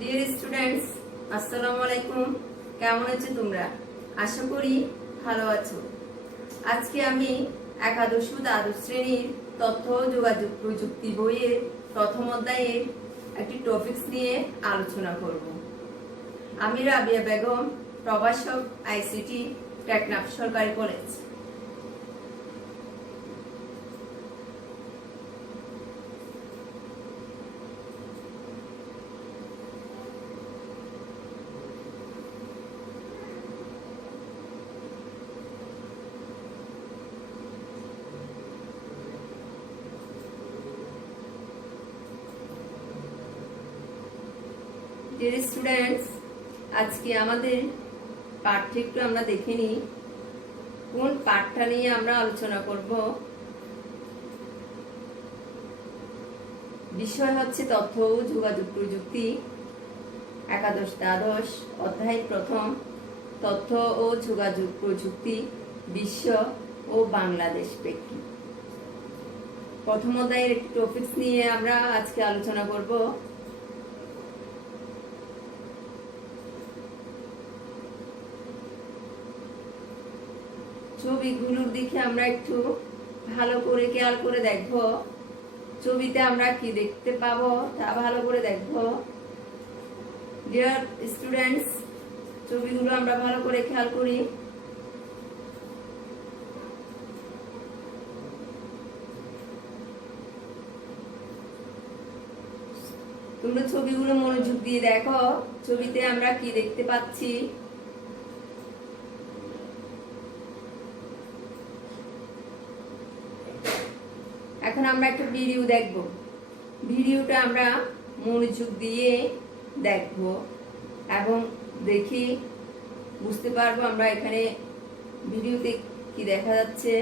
Dear students, আসসালামু আলাইকুম। কেমন আছো তোমরা? আশা করি ভালো আছো। আজকে আমি একাদশ ও দ্বাদশ শ্রেণীর তথ্য ও যোগাযোগ প্রযুক্তি বইয়ের প্রথম অধ্যায়ের একটি টপিকস নিয়ে আলোচনা করব। আমি রাবিয়া বেগম, প্রভাষক, আইসিটি, টেকনাফ সরকারি কলেজ। ডিয়ার স্টুডেন্টস, আজকে আমাদের পাঠ্য একটু আমরা দেখে নিই। কোন পাঠটা নিয়ে আমরা আলোচনা করব? বিষয় হচ্ছে তথ্য ও যোগাযোগ প্রযুক্তি, একাদশ দ্বাদশ অধ্যায় প্রথম, তথ্য ও যোগাযোগ প্রযুক্তি বিশ্ব ও বাংলাদেশ প্রেক্ষী। প্রথম অধ্যায়ের একটি টপিকস নিয়ে আমরা আজকে আলোচনা করব। ছবিগুলোর দিকে আমরা একটু ভালো করে খেয়াল করে দেখব। ছবিতে আমরা কি দেখতে পাবো তা ভালো করে দেখব। ডিয়ার স্টুডেন্টস, ছবিগুলো আমরা ভালো করে খেয়াল করি। তোমরা ছবিগুলো মনোযোগ দিয়ে দেখো। ছবিতে আমরা কি দেখতে পাচ্ছি? এখন আমরা একটা ভিডিও দেখব। ভিডিওটা আমরা মনোযোগ দিয়ে দেখব এবং দেখি বুঝতে পারবো আমরা এখানে ভিডিওতে কি দেখা যাচ্ছে।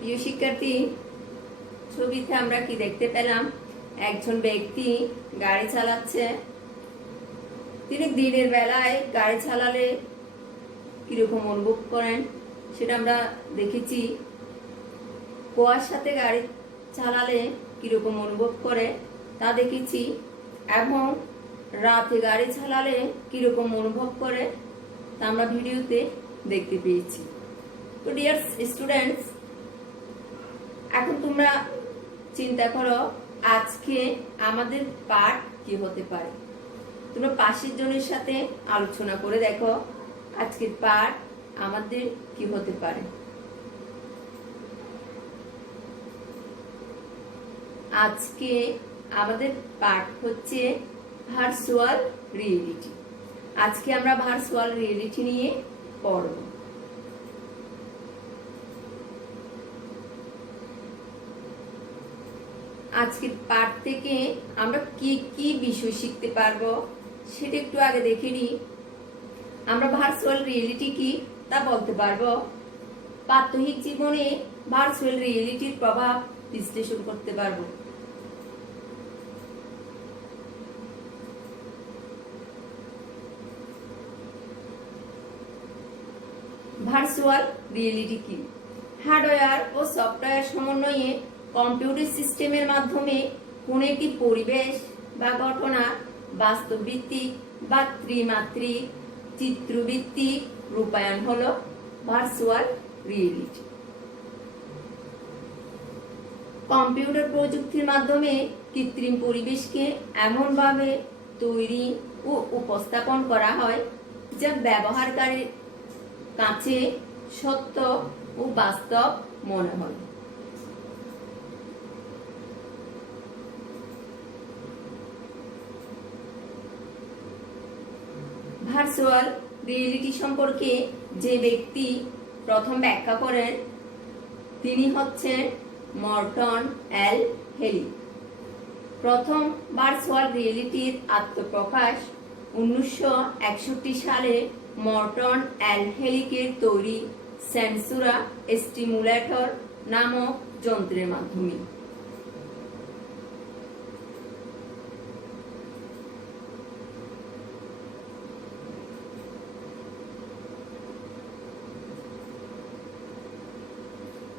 প্রিয় শিক্ষার্থী, ছবিতে আমরা কি দেখতে পেলাম? একজন ব্যক্তি গাড়ি চালাচ্ছে। তিনি দিনের বেলায় গাড়ি চালালে কিরকম অনুভব করেন সেটা আমরা দেখেছি। কুয়াশাতে গাড়ি চালালে কিরকম অনুভব করে তা দেখেছি, এবং রাতে গাড়ি চালালে কিরকম অনুভব করে তা আমরা ভিডিওতে দেখতে পেয়েছি। তো ডিয়ার স্টুডেন্টস, এখন তোমরা চিন্তা করো আজকে আমাদের পাঠ কি হতে পারে। তোমরা পাশের জনের সাথে আলোচনা করে দেখো আজকের পাঠ আমাদের কি হতে পারে। আজকে আমাদের পাঠ হচ্ছে ভার্চুয়াল রিয়েলিটি। আজকে আমরা ভার্চুয়াল রিয়েলিটি নিয়ে পড়ব। আজকের পাঠ থেকে আমরা কি কি বিষয় শিখতে পারবো সেটা একটু আগে দেখে নিই। আমরা ভার্চুয়াল রিয়েলিটি কি তা বলতে পারবো। প্রাত্যহিক জীবনে ভার্চুয়াল রিয়েলিটির প্রভাব বিশ্লেষণ করতে পারবো। ভার্চুয়াল রিয়েলিটি কি? হার্ডওয়্যার ও সফটওয়্যার সমন্বয়ে কম্পিউটার সিস্টেমের মাধ্যমে কোন একটি পরিবেশ বা ঘটনা বাস্তবভিত্তিক বা ত্রিমাত্রিক চিত্রভিত্তিক রূপায়ণ হলো ভার্চুয়াল রিয়েলিটি। কম্পিউটার প্রযুক্তির মাধ্যমে কৃত্রিম পরিবেশকে এমনভাবে তৈরি ও উপস্থাপন করা হয় যা ব্যবহারকারীর কাছে সত্য ও বাস্তব মনে হয়। ভার্চুয়াল রিয়েলিটি সম্পর্কে যে ব্যক্তি প্রথম ব্যাখ্যা করেন তিনি হচ্ছেন মর্টন এল হেলি। প্রথম ভার্চুয়াল রিয়েলিটির আত্মপ্রকাশ 1961 সালে মর্টন এল হেলিকের তৈরি সেন্সুরা স্টিমুলেটর নামক যন্ত্রের মাধ্যমে।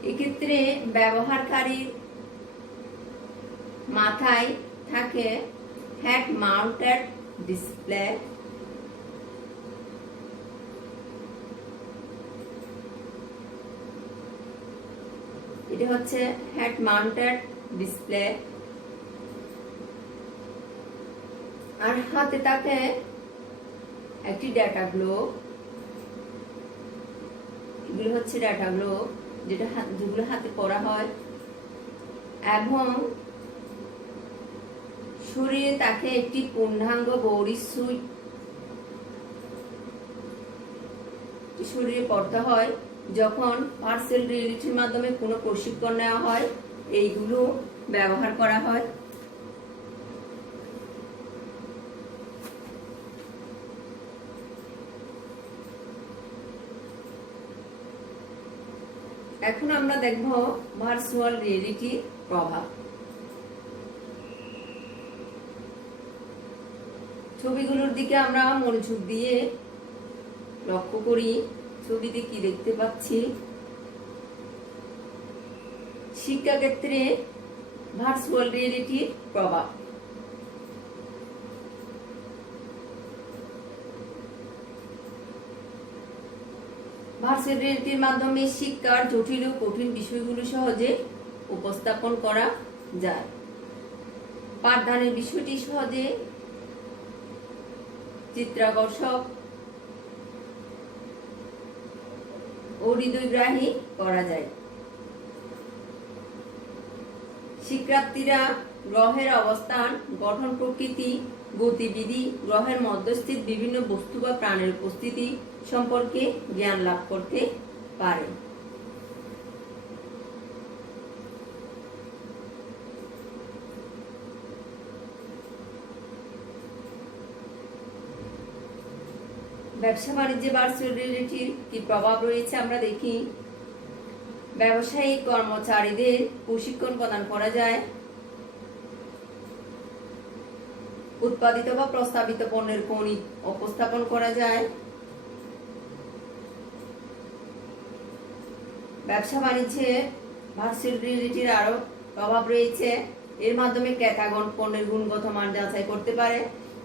এক্ষেত্রে ব্যবহারকারীর মাথায় থাকে হেড মাউন্টেড ডিসপ্লে, এটা হচ্ছে হেড মাউন্টেড ডিসপ্লে, আর হাতে থাকে একটি ডাটা গ্লোব। এগুলো হচ্ছে ডাটা গ্লোব যেগুলো হাতে পরা হয়, এবং শরীরে তাকে একটি পূর্ণাঙ্গ বডি সুট শরীরে পড়তে হয়। যখন ভার্চুয়াল রিয়েলিটির মাধ্যমে কোনো প্রশিক্ষণ নেওয়া হয় এইগুলো ব্যবহার করা হয়। এখন আমরা দেখব ভার্চুয়াল রিয়েলিটির প্রভাব। ছবিগুলোর দিকে আমরা মনোযোগ দিয়ে লক্ষ্য করি। ছবিতে কি দেখতে পাচ্ছি? শিক্ষাক্ষেত্রে ভার্চুয়াল রিয়েলিটির প্রভাব। ভার্চুয়াল রিয়েলিটির মাধ্যমে শিক্ষার জটিল ও কঠিন বিষয়গুলো সহজে উপস্থাপন করা যায়। পাঠদানের বিষয়টি সহজে চিত্রাকর্ষক ও হৃদয়গ্রাহী করা যায়। শিক্ষার্থীরা গ্রহের অবস্থান, গঠন প্রকৃতি, গতিবিধি, গ্রহের মধ্যস্থিত বিভিন্ন বস্তু বা প্রাণের উপস্থিতি সম্পর্কে জ্ঞান লাভ করতে পারে। ব্যবসা বাণিজ্যে ভার্চুয়াল রিয়েলিটির কি প্রভাব রয়েছে আমরা দেখি। ব্যবসায়িক কর্মচারীদের প্রশিক্ষণ প্রদান করা যায়। উৎপাদিত বা প্রস্তাবিত পণ্যের কৌণিক উপস্থাপন করা যায়। ব্যবসা বাণিজ্যে ভার্চুয়াল রিয়েলিটির আরো প্রভাব রয়েছে। এর মাধ্যমে ক্রেতাগণ পণ্যের গুণগত মান যাচাই করতে পারে,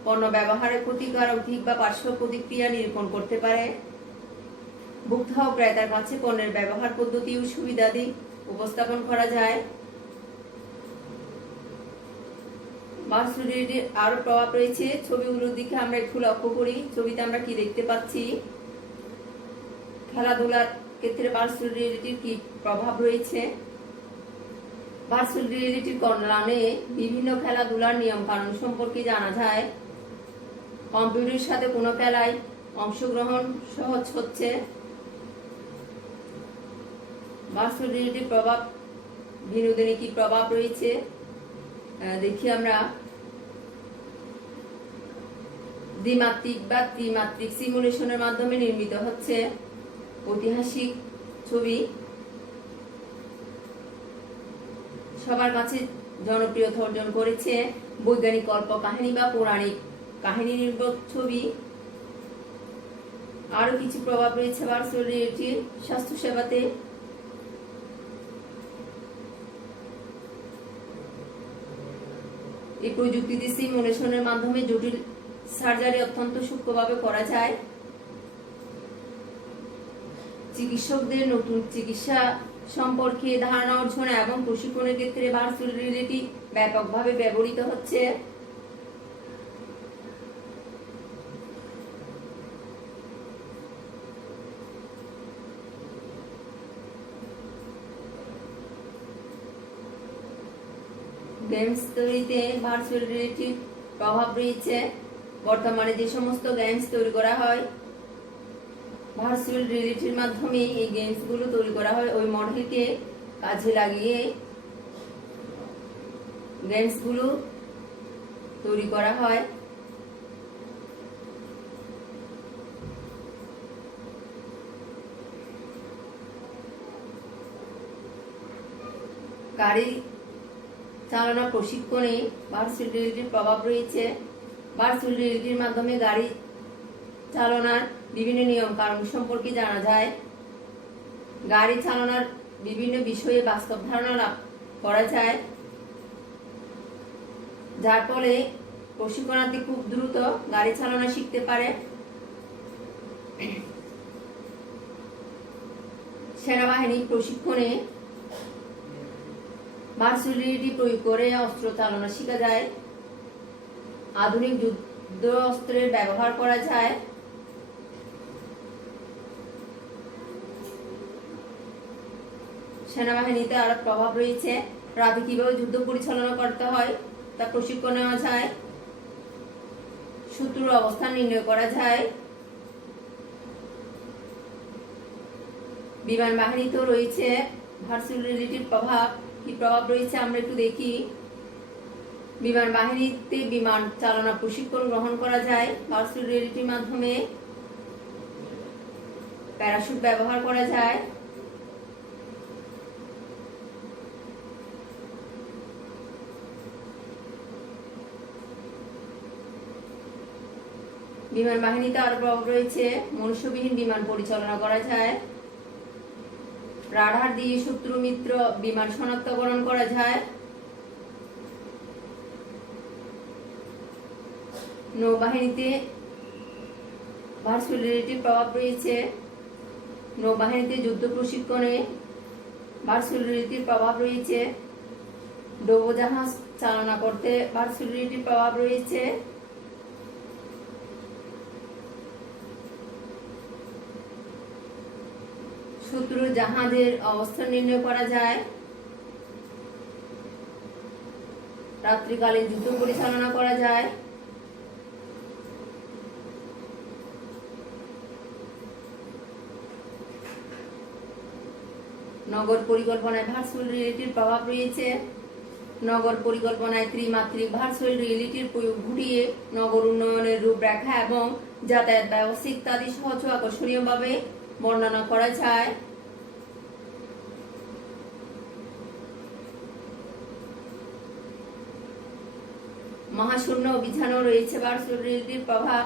পণ্য ব্যবহারে ক্ষতিকারক দিক বা পার্শ্ব প্রতিক্রিয়া নিরূপণ করতে পারে। ভোক্তা ও ক্রেতার কাছে পণ্যের ব্যবহার পদ্ধতি ও সুবিধাদি উপস্থাপন করা যায়। ভার্চুয়াল রিয়েলিটির আরো প্রভাব রয়েছে। ছবিগুলোর দিকে আমরা একটু লক্ষ্য করি। ছবিতে আমরা কি দেখতে পাচ্ছি, খেলাধুলার ক্ষেত্রে ভার্চুয়াল রিয়েলিটির কি প্রভাব রয়েছে। ভার্চুয়াল রিয়েলিটির কল্যাণে বিভিন্ন খেলাধুলার নিয়ম কানুন সম্পর্কে জানা যায়। কম্পিউটারের সাথে কোনো খেলায় অংশগ্রহণ সহজ হচ্ছে। ভার্চুয়াল রিয়েলিটির প্রভাব, বিনোদনে কি প্রভাব রয়েছে দেখি আমরা। দ্বিমাত্রিক বা ত্রিমাত্রিক সিমুলেশনের মাধ্যমে নির্মিত হচ্ছে ঐতিহাসিক ছবি। সবার কাছে জনপ্রিয়তা অর্জন করেছে বৈজ্ঞানিক কল্প কাহিনী বা পৌরাণিক কাহিনী নির্ভর ছবি। আরো কিছু প্রভাব রয়েছে ভার্চুয়াল রিয়েলিটির স্বাস্থ্য সেবাতে। এই প্রযুক্তিতে সিমুলেশনের মাধ্যমে জটিল সার্জারি অত্যন্ত সূক্ষ্মভাবে করা যায়। চিকিৎসকদের নতুন চিকিৎসা সম্পর্কে ধারণা অর্জন এবং প্রশিক্ষণের ক্ষেত্রে ভার্চুয়াল রিয়েলিটি ব্যাপকভাবে ব্যবহৃত হচ্ছে। গেমস তৈরিতে ভার্চুয়াল রিয়েলিটির প্রভাব রয়েছে। বর্তমানে যে সমস্ত গেমস তৈরি করা হয় ভার্চুয়াল রিয়েলিটির মাধ্যমে, এই গেমসগুলো তৈরি করা হয় ওই মডেলকে কাজে লাগিয়ে গেমসগুলো তৈরি করা হয়। গাড়ি চালানো প্রশিক্ষণে ভার্চুয়াল রিয়েলিটির প্রভাব রয়েছে। ভার্চুয়াল রিয়েলিটির মাধ্যমে গাড়ি চালানোর বিভিন্ন নিয়ম কানুন সম্পর্কে জানা যায়। গাড়ি চালানোর বিভিন্ন বিষয়ে বাস্তব ধারণা লাভ করা যায়, যার ফলে প্রশিক্ষণার্থী খুব দ্রুত গাড়ি চালানো শিখতে পারে। সেনাবাহিনী প্রশিক্ষণে ভার্চুয়াল রিয়েলিটি প্রয়োগ করে অস্ত্র চালানো শেখা যায়। আধুনিক যুদ্ধ অস্ত্রের ব্যবহার করা যায়। সেনাবাহিনীতে আরো প্রভাব রয়েছে। রাতে কিভাবে যুদ্ধ পরিচালনা করতে হয় তা প্রশিক্ষণ নেওয়া যায়। শত্রুর অবস্থান নির্ণয় করা যায়। বিমান বাহিনীতেও রয়েছে ভার্চুয়াল রিয়েলিটির প্রভাব। কি প্রভাব রয়েছে আমরা একটু দেখি। বিমান বাহিনীতে বিমান চালনা প্রশিক্ষণ গ্রহণ করা যায় ভার্চুয়াল রিয়েলিটির মাধ্যমে। প্যারাশুট ব্যবহার করা যায়। বিমান বাহিনীতে আরো প্রভাব রয়েছে। মনুষ্যবিহীন বিমান পরিচালনা করা যায়। রাডার দিয়ে শত্রু মিত্র বিমান শনাক্তকরণ করা যায়। নৌবাহিনীতে ভার্চুয়াল রিয়েলিটির প্রভাব রয়েছে। নৌবাহিনীতে যুদ্ধ প্রশিক্ষণে ভার্চুয়াল রিয়েলিটির প্রভাব রয়েছে। ডুবোজাহাজ চালনা করতে ভার্চুয়াল রিয়েলিটির প্রভাব রয়েছে। শত্রু জাহাজের অবস্থান নির্ণয় করা যায়। রাত্রিকালীন যুদ্ধ পরিচালনা করা যায়। নগর পরিকল্পনায় ভার্চুয়াল রিয়েলিটির প্রভাব রয়েছে। নগর পরিকল্পনায় ত্রিমাত্রিক ভার্চুয়াল রিয়েলিটির প্রয়োগ ঘটিয়ে নগর উন্নয়নের রূপরেখা এবং যাতায়াত ব্যবস্থা ইত্যাদি সহজ ও আকর্ষণীয়ভাবে বর্ণনা করা যায়। মহাশূন্য অভিযানও রয়েছে ভার্চুয়াল রিয়েলিটির প্রভাব।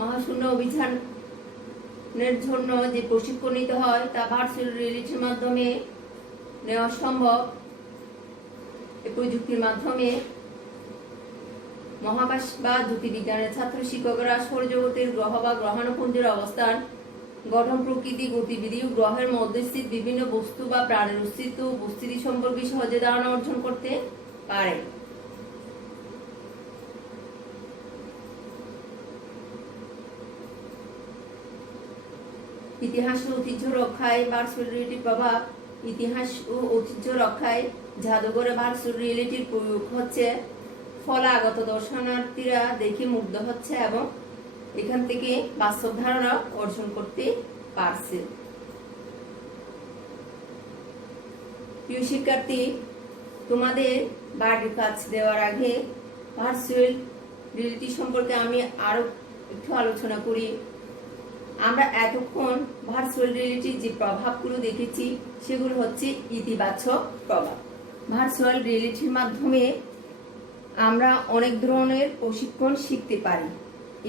মহাশূন্য অভিযানের জন্য যে প্রশিক্ষণ নিতে হয় তা ভার্চুয়াল রিয়েলিটির মাধ্যমে নেওয়া সম্ভব। এই প্রযুক্তির মাধ্যমে মহাকাশ বা জ্যোতির্বিজ্ঞানের ছাত্র শিক্ষকরা সৌরজগতের গ্রহ বা গ্রহাণুপুঞ্জের অবস্থান, গঠন, প্রকৃতি, গতিবিধি ও গ্রহের মধ্যে স্থিত বিভিন্ন বস্তু বা প্রাণের অস্তিত্ব উপস্থিতি সম্পর্কে সহজে ধারণা অর্জন করতে পারে। ইতিহাস ও ঐতিহ্য রক্ষায় ভার্চুয়াল রিয়েলিটির প্রভাব। ইতিহাস ও ঐতিহ্য রক্ষায় জাদুঘরে ভার্চুয়াল রিয়েলিটির প্রয়োগ হচ্ছে, ফলে আগত দর্শনার্থীরা দেখে মুগ্ধ হচ্ছে এবং এখান থেকে বাস্তব ধারণা অর্জন করতে পারছে। প্রিয় শিক্ষার্থী, তোমাদের বাড়ির কাজ দেওয়ার আগে ভার্চুয়াল রিয়েলিটি সম্পর্কে আমি আরো একটু আলোচনা করি। আমরা এতক্ষণ ভার্চুয়াল রিয়েলিটির যে প্রভাবগুলো দেখেছি সেগুলো হচ্ছে ইতিবাচক প্রভাব। ভার্চুয়াল রিয়েলিটির মাধ্যমে আমরা অনেক ধরনের প্রশিক্ষণ শিখতে পারি।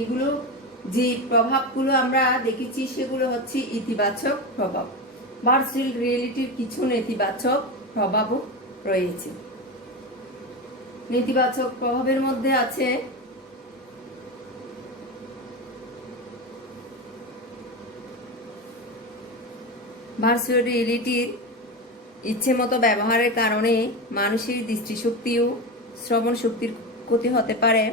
এগুলো যে প্রভাবগুলো আমরা দেখেছি সেগুলো হচ্ছে ইতিবাচক প্রভাব। ভার্চুয়াল রিয়েলিটির কিছু নেতিবাচক প্রভাবও রয়েছে। নেতিবাচক প্রভাবের মধ্যে আছে ভার্চুয়াল রিয়েলিটির ইচ্ছে মতো ব্যবহারের কারণে মানুষের দৃষ্টিশক্তি ও শ্রবণ শক্তির ক্ষতি হতে পারে।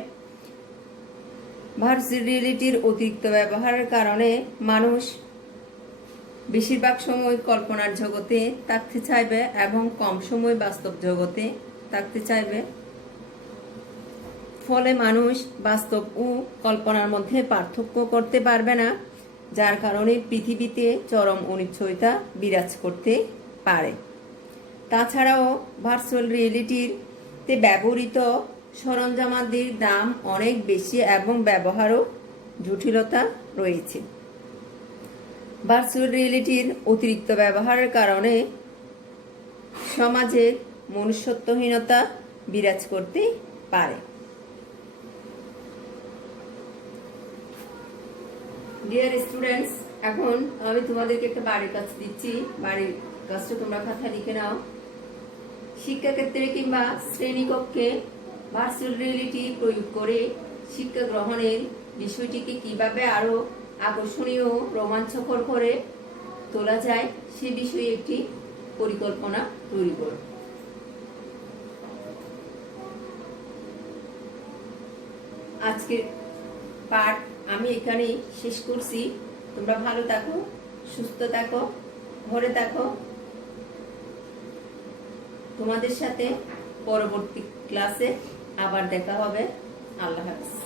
ভার্চুয়াল রিয়েলিটির অতিরিক্ত ব্যবহারের কারণে মানুষ বেশিরভাগ সময় কল্পনার জগতে থাকতে চাইবে এবং কম সময় বাস্তব জগতে থাকতে চাইবে। ফলে মানুষ বাস্তব ও কল্পনার মধ্যে পার্থক্য করতে পারবে না, যার কারণে পৃথিবীতে চরম অনিশ্চয়তা বিরাজ করতে পারে। তাছাড়াও ভার্চুয়াল রিয়েলিটিতে ব্যবহৃত সরঞ্জামাদির দাম অনেক বেশি এবং ব্যবহারও জটিলতা রয়েছে। ভার্চুয়াল রিয়েলিটির অতিরিক্ত ব্যবহারের কারণে সমাজে মনুষ্যত্বহীনতা বিরাজ করতে পারে। ডিয়ার স্টুডেন্টস, এখন আমি তোমাদেরকে একটা বাড়ির কাজ দিচ্ছি। বাড়ির কাজটা তোমরা খাতায় লিখে নাও। শিক্ষাক্ষেত্রে কিংবা শ্রেণীকক্ষে ভার্চুয়াল রিয়েলিটি প্রয়োগ করে শিক্ষা গ্রহণের বিষয়টিকে কিভাবে আরো আকর্ষণীয় ও রোমাঞ্চকর করে তোলা যায় সে বিষয়ে একটি পরিকল্পনা তৈরি করো। আজকের পাঠ আমি এখানেই শেষ করছি। তোমরা ভালো থাকো, সুস্থ থাকো, ঘরে থাকো। তোমাদের সাথে পরবর্তী ক্লাসে আবার দেখা হবে। আল্লাহ হাফেজ।